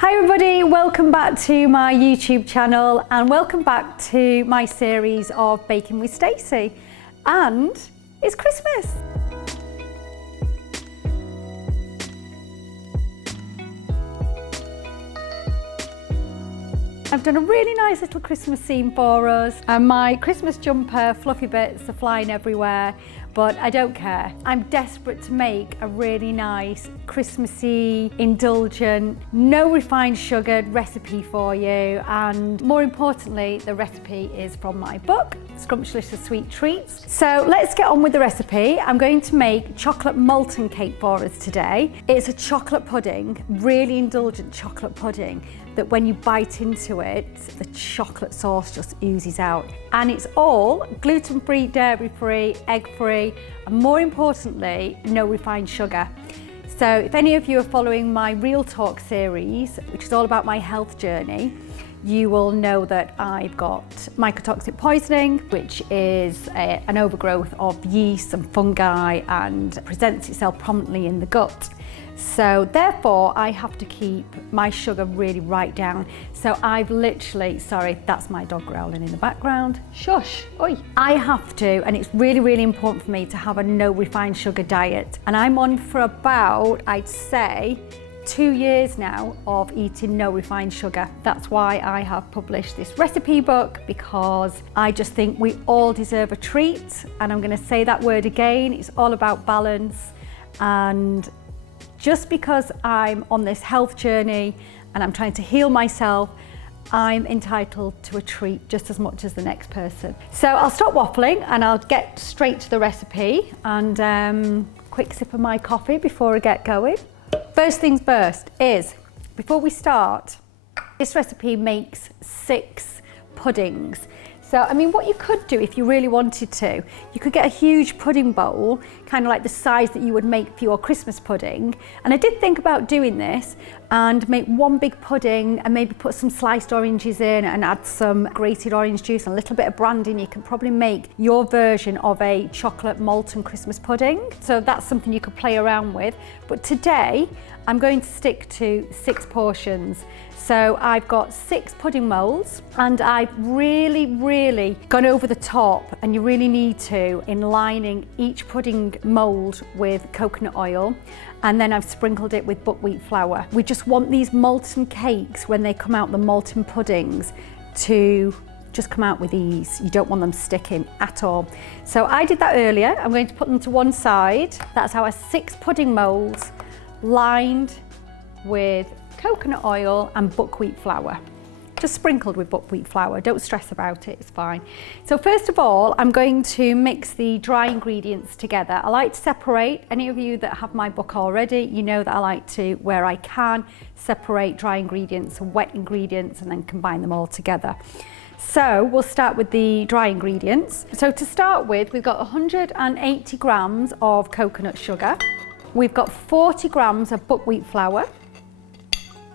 Hi everybody, welcome back to my YouTube channel and welcome back to my series of Baking with Stacey. And it's Christmas. I've done a really nice little Christmas scene for us and my Christmas jumper fluffy bits are flying everywhere, but I don't care. I'm desperate to make a really nice Christmassy, indulgent, no refined sugar recipe for you, and more importantly, the recipe is from my book, Scrumptious Sweet Treats. So let's get on with the recipe. I'm going to make chocolate molten cake for us today. It's a chocolate pudding, really indulgent chocolate pudding, that when you bite into it, the chocolate sauce just oozes out. And it's all gluten-free, dairy-free, egg-free, and more importantly, no refined sugar. So if any of you are following my Real Talk series, which is all about my health journey, you will know that I've got mycotoxic poisoning, which is an overgrowth of yeast and fungi and presents itself prominently in the gut. So therefore I have to keep my sugar really right down. So I've literally, sorry, that's my dog growling in the background. Shush, oi. I have to, and it's really, really important for me to have a no refined sugar diet. And I'm on for about, I'd say, 2 years now of eating no refined sugar. That's why I have published this recipe book, because I just think we all deserve a treat. And I'm gonna say that word again, it's all about balance. And just because I'm on this health journey and I'm trying to heal myself, I'm entitled to a treat just as much as the next person. So I'll stop waffling and I'll get straight to the recipe, and quick sip of my coffee before I get going. First things first is, before we start, this recipe makes 6 puddings. So, I mean, what you could do if you really wanted to, you could get a huge pudding bowl, kind of like the size that you would make for your Christmas pudding. And I did think about doing this and make one big pudding and maybe put some sliced oranges in and add some grated orange juice and a little bit of brandy. You can probably make your version of a chocolate molten Christmas pudding. So that's something you could play around with. But today, I'm going to stick to 6 portions. So I've got 6 pudding molds, and I've really gone over the top, and you really need to, in lining each pudding mold with coconut oil, and then I've sprinkled it with buckwheat flour. We just want these molten cakes, when they come out, the molten puddings, to just come out with ease. You don't want them sticking at all. So I did that earlier. I'm going to put them to one side. That's our 6 pudding molds lined with coconut oil and buckwheat flour. Just sprinkled with buckwheat flour, don't stress about it, it's fine. So first of all, I'm going to mix the dry ingredients together. I like to separate. Any of you that have my book already, you know that I like to, where I can, separate dry ingredients and wet ingredients and then combine them all together. So we'll start with the dry ingredients. So to start with, we've got 180 grams of coconut sugar. We've got 40 grams of buckwheat flour.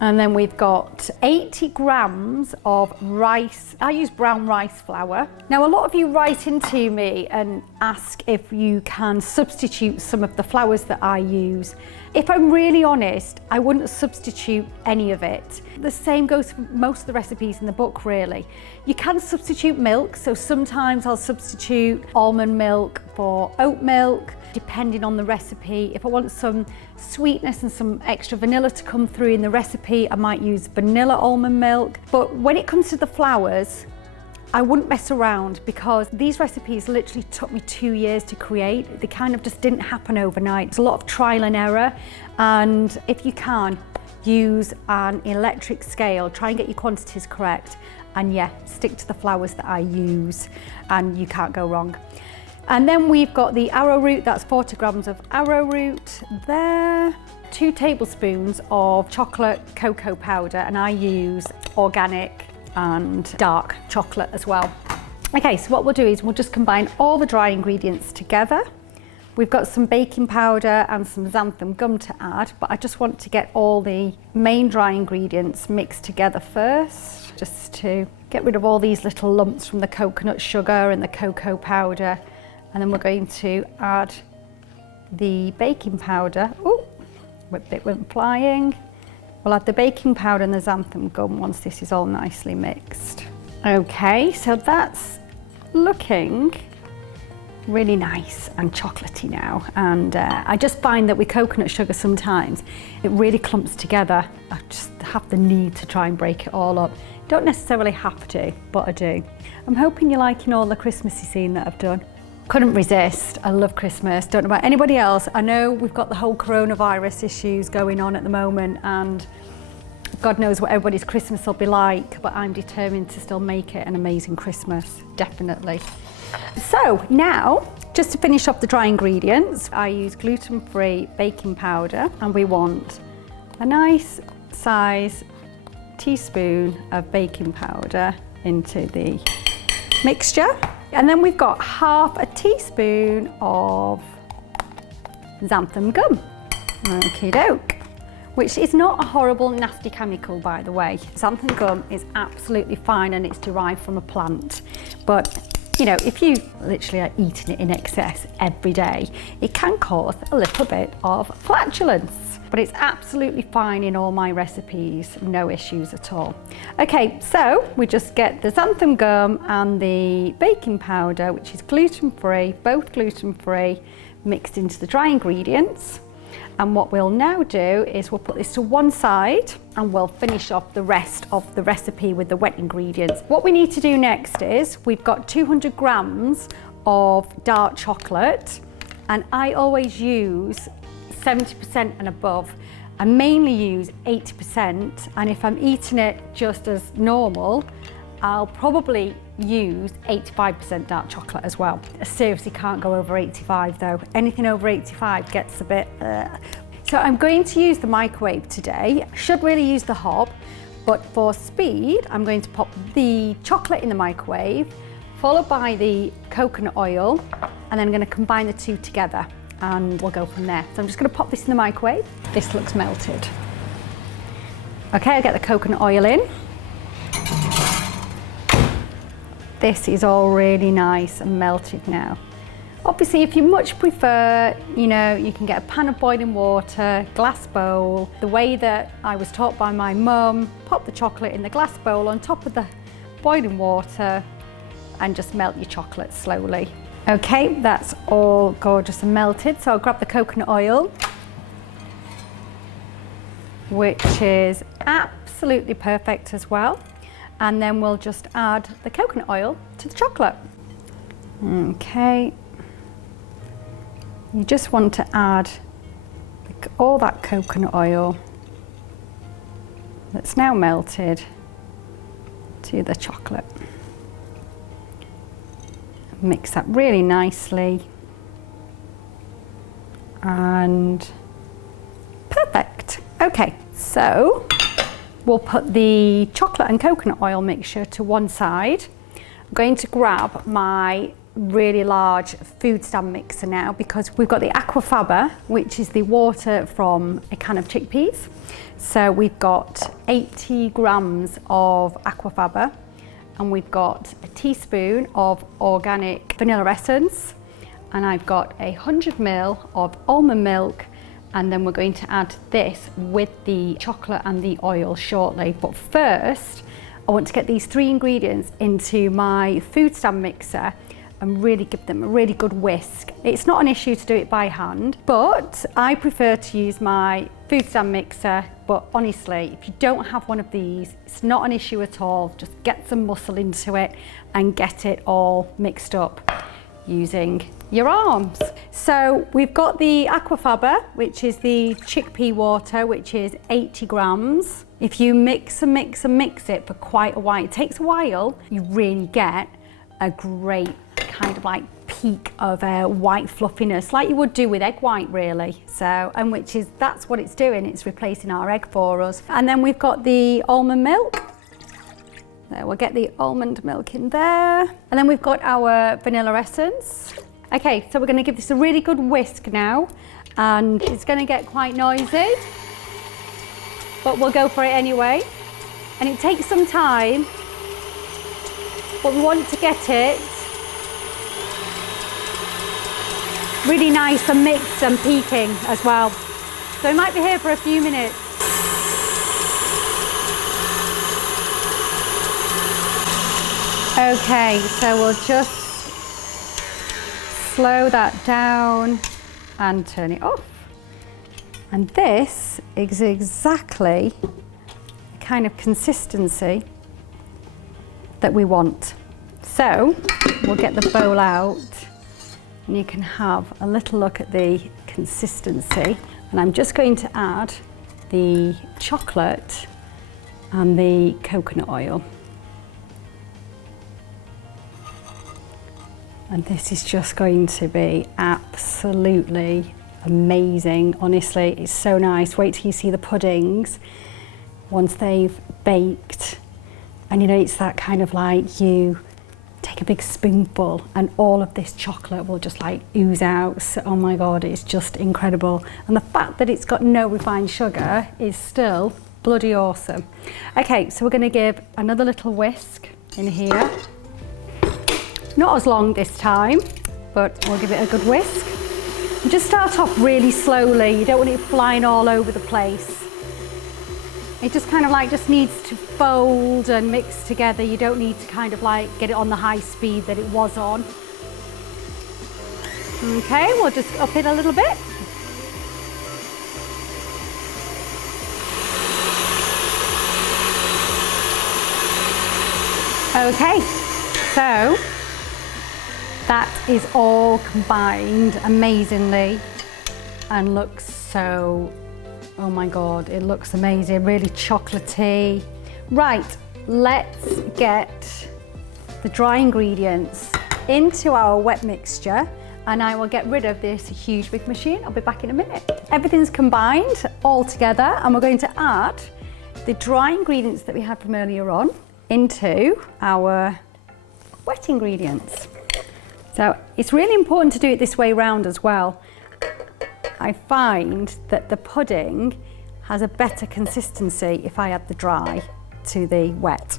And then we've got 80 grams of rice. I use brown rice flour. Now, a lot of you write into me and ask if you can substitute some of the flours that I use. If I'm really honest, I wouldn't substitute any of it. The same goes for most of the recipes in the book, really. You can substitute milk, so sometimes I'll substitute almond milk for oat milk, depending on the recipe. If I want some sweetness and some extra vanilla to come through in the recipe, I might use vanilla almond milk. But when it comes to the flours, I wouldn't mess around, because these recipes literally took me 2 years to create. They kind of just didn't happen overnight. It's a lot of trial and error. And if you can, use an electric scale, try and get your quantities correct. And yeah, stick to the flours that I use and you can't go wrong. And then we've got the arrowroot, that's 40 grams of arrowroot there. 2 tablespoons of chocolate cocoa powder, and I use organic and dark chocolate as well. Okay, so what we'll do is we'll just combine all the dry ingredients together. We've got some baking powder and some xantham gum to add, but I just want to get all the main dry ingredients mixed together first, just to get rid of all these little lumps from the coconut sugar and the cocoa powder. And then we're going to add the baking powder. Oh, a bit went flying. We'll add the baking powder and the xanthan gum once this is all nicely mixed. Okay, so that's looking really nice and chocolatey now, and I just find that with coconut sugar sometimes it really clumps together. I just have the need to try and break it all up. Don't necessarily have to, but I do. I'm hoping you're liking all the Christmassy scene that I've done. Couldn't resist. I love Christmas. Don't know about anybody else. I know we've got the whole coronavirus issues going on at the moment, and God knows what everybody's Christmas will be like, but I'm determined to still make it an amazing Christmas, definitely. So now, just to finish off the dry ingredients, I use gluten-free baking powder, and we want a nice size teaspoon of baking powder into the mixture. And then we've got half a teaspoon of xanthan gum. Okie doke. Which is not a horrible, nasty chemical, by the way. Xanthan gum is absolutely fine and it's derived from a plant. But, you know, if you literally are eating it in excess every day, it can cause a little bit of flatulence. But it's absolutely fine in all my recipes, no issues at all. Okay, so we just get the xanthan gum and the baking powder, which is gluten-free, both gluten-free, mixed into the dry ingredients. And what we'll now do is we'll put this to one side and we'll finish off the rest of the recipe with the wet ingredients. What we need to do next is we've got 200 grams of dark chocolate, and I always use 70% and above. I mainly use 80%, and if I'm eating it just as normal, I'll probably use 85% dark chocolate as well. I seriously can't go over 85 though. Anything over 85 gets a bit... So I'm going to use the microwave today. I should really use the hob, but for speed, I'm going to pop the chocolate in the microwave, followed by the coconut oil, and then I'm going to combine the two together, and we'll go from there. So I'm just going to pop this in the microwave. This looks melted. Okay, I'll get the coconut oil in. This is all really nice and melted now. Obviously, if you much prefer, you know, you can get a pan of boiling water, glass bowl. The way that I was taught by my mum, pop the chocolate in the glass bowl on top of the boiling water and just melt your chocolate slowly. Okay, that's all gorgeous and melted. So I'll grab the coconut oil, which is absolutely perfect as well. And then we'll just add the coconut oil to the chocolate. Okay. You just want to add all that coconut oil that's now melted to the chocolate. Mix that really nicely. And perfect. Okay, so we'll put the chocolate and coconut oil mixture to one side. I'm going to grab my really large food stand mixer now, because we've got the Aquafaba, which is the water from a can of chickpeas. So we've got 80 grams of Aquafaba, and we've got a teaspoon of organic vanilla essence, and I've got 100 ml of almond milk. And then we're going to add this with the chocolate and the oil shortly. But first, I want to get these three ingredients into my food stand mixer and really give them a really good whisk. It's not an issue to do it by hand, but I prefer to use my food stand mixer. But honestly, if you don't have one of these, it's not an issue at all. Just get some muscle into it and get it all mixed up using your arms. So we've got the Aquafaba, which is the chickpea water, which is 80 grams. If you mix and mix and mix it for quite a while, it takes a while, you really get a great kind of like peak of white fluffiness, like you would do with egg white really. So, and which is, that's what it's doing, it's replacing our egg for us. And then we've got the almond milk. So we'll get the almond milk in there. And then we've got our vanilla essence. Okay, so we're going to give this a really good whisk now, and it's going to get quite noisy, but we'll go for it anyway. And it takes some time, but we want to get it really nice and mixed and peaking as well. So it might be here for a few minutes. Okay, so we'll just slow that down and turn it off. And this is exactly the kind of consistency that we want. So we'll get the bowl out and you can have a little look at the consistency. And I'm just going to add the chocolate and the coconut oil. And this is just going to be absolutely amazing. Honestly, it's so nice. Wait till you see the puddings once they've baked. And you know, it's that kind of like you take a big spoonful and all of this chocolate will just like ooze out. So, oh my God, it's just incredible. And the fact that it's got no refined sugar is still bloody awesome. Okay, so we're going to give another little whisk in here. Not as long this time, but we'll give it a good whisk. And just start off really slowly. You don't want it flying all over the place. It just kind of like just needs to fold and mix together. You don't need to kind of like get it on the high speed that it was on. Okay, we'll just up it a little bit. Okay, so that is all combined amazingly and looks so, oh my God, it looks amazing, really chocolatey. Right, let's get the dry ingredients into our wet mixture and I will get rid of this huge big machine. I'll be back in a minute. Everything's combined all together and we're going to add the dry ingredients that we had from earlier on into our wet ingredients. So it's really important to do it this way round as well. I find that the pudding has a better consistency if I add the dry to the wet.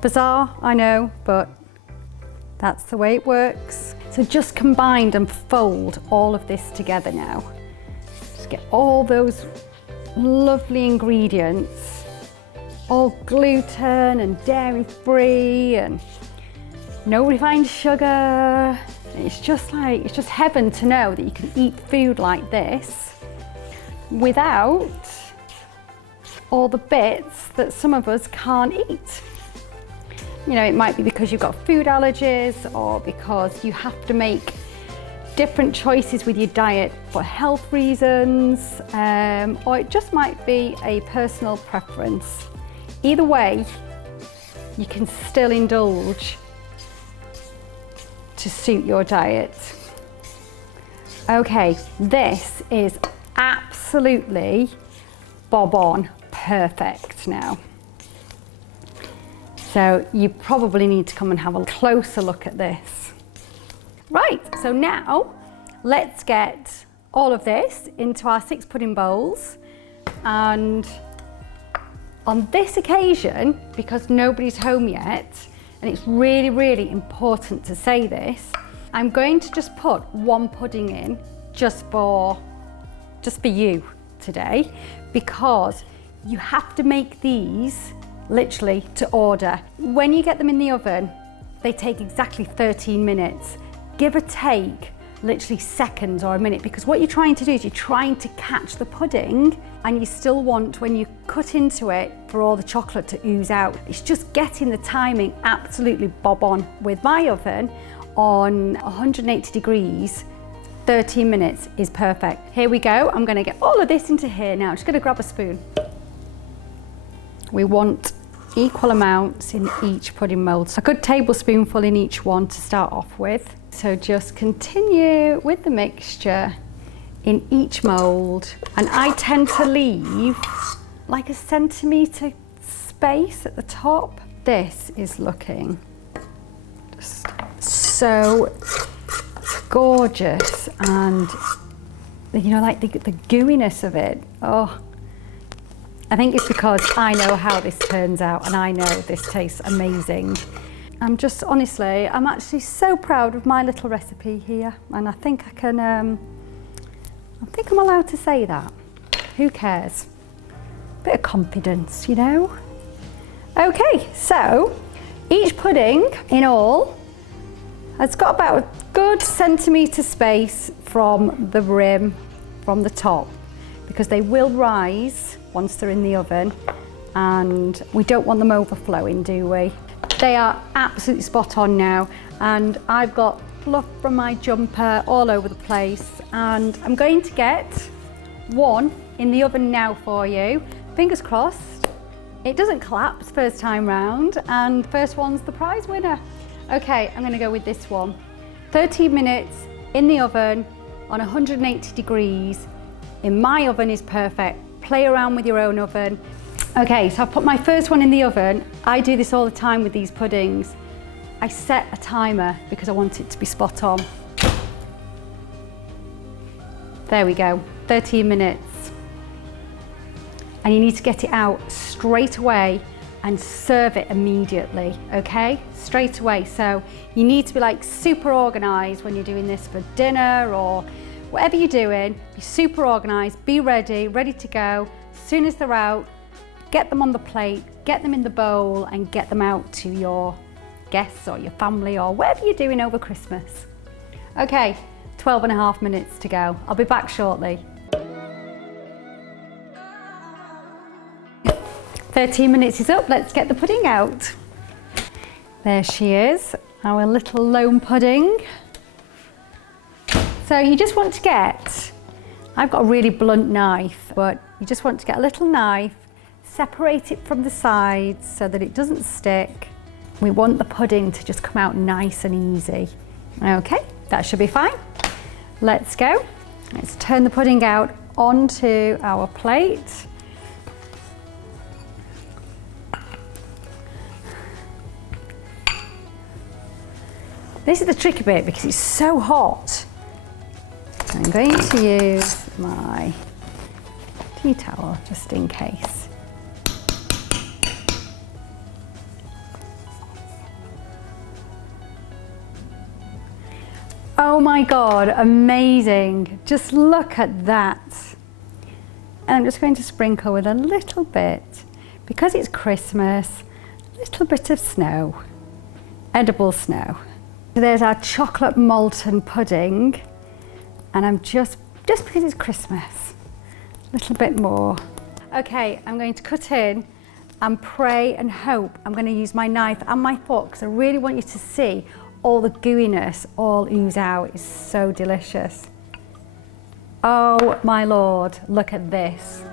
Bizarre, I know, but that's the way it works. So just combine and fold all of this together now. Just get all those lovely ingredients, all gluten and dairy free and no refined sugar. It's just heaven to know that you can eat food like this without all the bits that some of us can't eat. You know, it might be because you've got food allergies or because you have to make different choices with your diet for health reasons, or it just might be a personal preference. Either way, you can still indulge to suit your diet. Okay, this is absolutely bob on perfect now. So you probably need to come and have a closer look at this. Right, so now let's get all of this into our 6 pudding bowls. And on this occasion, because nobody's home yet, and it's really, really important to say this, I'm going to just put 1 pudding in just for you today, because you have to make these literally to order. When you get them in the oven, they take exactly 13 minutes, give or take literally seconds or a minute, because what you're trying to do is you're trying to catch the pudding and you still want, when you cut into it, for all the chocolate to ooze out. It's just getting the timing absolutely bob on. With my oven on 180 degrees, 13 minutes is perfect. Here we go. I'm going to get all of this into here now. I'm just going to grab a spoon. We want equal amounts in each pudding mould. So a good tablespoonful in each one to start off with. So just continue with the mixture in each mould. And I tend to leave like a centimetre space at the top. This is looking just so gorgeous, and you know, like the gooiness of it. Oh, I think it's because I know how this turns out and I know this tastes amazing. I'm just, honestly, I'm actually so proud of my little recipe here, and I think I'm allowed to say that. Who cares? Bit of confidence, you know? Okay, so Each pudding in all has got about a good centimetre space from the rim, from the top, because they will rise once they're in the oven and we don't want them overflowing, do we? They are absolutely spot on now, and I've got fluff from my jumper all over the place, and I'm going to get one in the oven now for you. Fingers crossed it doesn't collapse first time round, and first one's the prize winner. Okay, I'm going to go with this one. 13 minutes in the oven on 180 degrees. In my oven is perfect. Play around with your own oven. Okay, so I've put my first one in the oven. I do this all the time with these puddings. I set a timer because I want it to be spot on. There we go, 13 minutes. And you need to get it out straight away and serve it immediately, okay? Straight away. So you need to be like super organized when you're doing this for dinner or whatever you're doing. Be super organized, be ready to go. As soon as they're out, get them on the plate, get them in the bowl, and get them out to your guests or your family or whatever you're doing over Christmas. Okay, 12.5 minutes to go. I'll be back shortly. 13 minutes is up, let's get the pudding out. There she is, our little lone pudding. So you just want to get, I've got a really blunt knife, but you just want to get a little knife, separate it from the sides so that it doesn't stick. We want the pudding to just come out nice and easy. Okay, that should be fine. Let's go. Let's turn the pudding out onto our plate. This is the tricky bit because it's so hot. I'm going to use my tea towel just in case. Oh my God, amazing. Just look at that. And I'm just going to sprinkle with a little bit, because it's Christmas, a little bit of snow, edible snow. So there's our chocolate molten pudding, and I'm just because it's Christmas, a little bit more. Okay, I'm going to cut in and pray and hope. I'm going to use my knife and my fork because I really want you to see all the gooiness all ooze out. It's so delicious. Oh my Lord, look at this.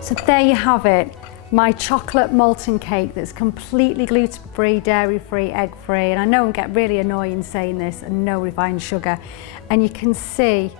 So there you have it, my chocolate molten cake that's completely gluten-free, dairy-free, egg-free. And I know I get really annoying saying this, and no refined sugar. And you can see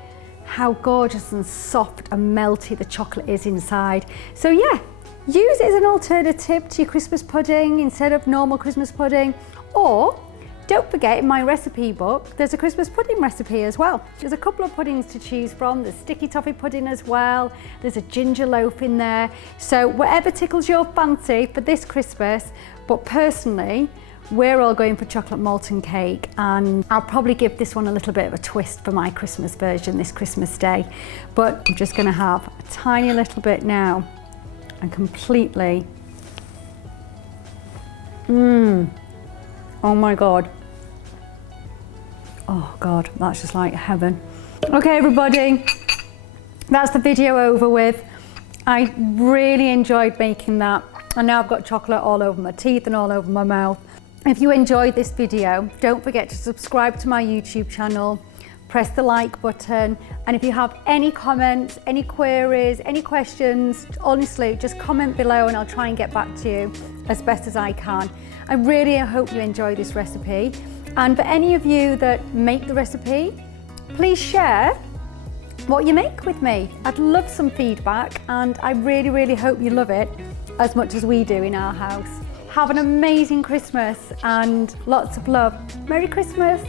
how gorgeous and soft and melty the chocolate is inside. So yeah, use it as an alternative to your Christmas pudding instead of normal Christmas pudding. Or don't forget, in my recipe book, there's a Christmas pudding recipe as well. There's a couple of puddings to choose from. There's sticky toffee pudding as well. There's a ginger loaf in there. So whatever tickles your fancy for this Christmas, but personally, we're all going for chocolate molten cake, and I'll probably give this one a little bit of a twist for my Christmas version this Christmas day. But I'm just gonna have a tiny little bit now and completely, oh my God. Oh God, that's just like heaven. Okay everybody, that's the video over with. I really enjoyed making that, and now I've got chocolate all over my teeth and all over my mouth. If you enjoyed this video, don't forget to subscribe to my YouTube channel, press the like button, and if you have any comments, any queries, any questions, honestly, just comment below and I'll try and get back to you as best as I can. I really hope you enjoy this recipe. And for any of you that make the recipe, please share what you make with me. I'd love some feedback, and I really, really hope you love it as much as we do in our house. Have an amazing Christmas and lots of love. Merry Christmas.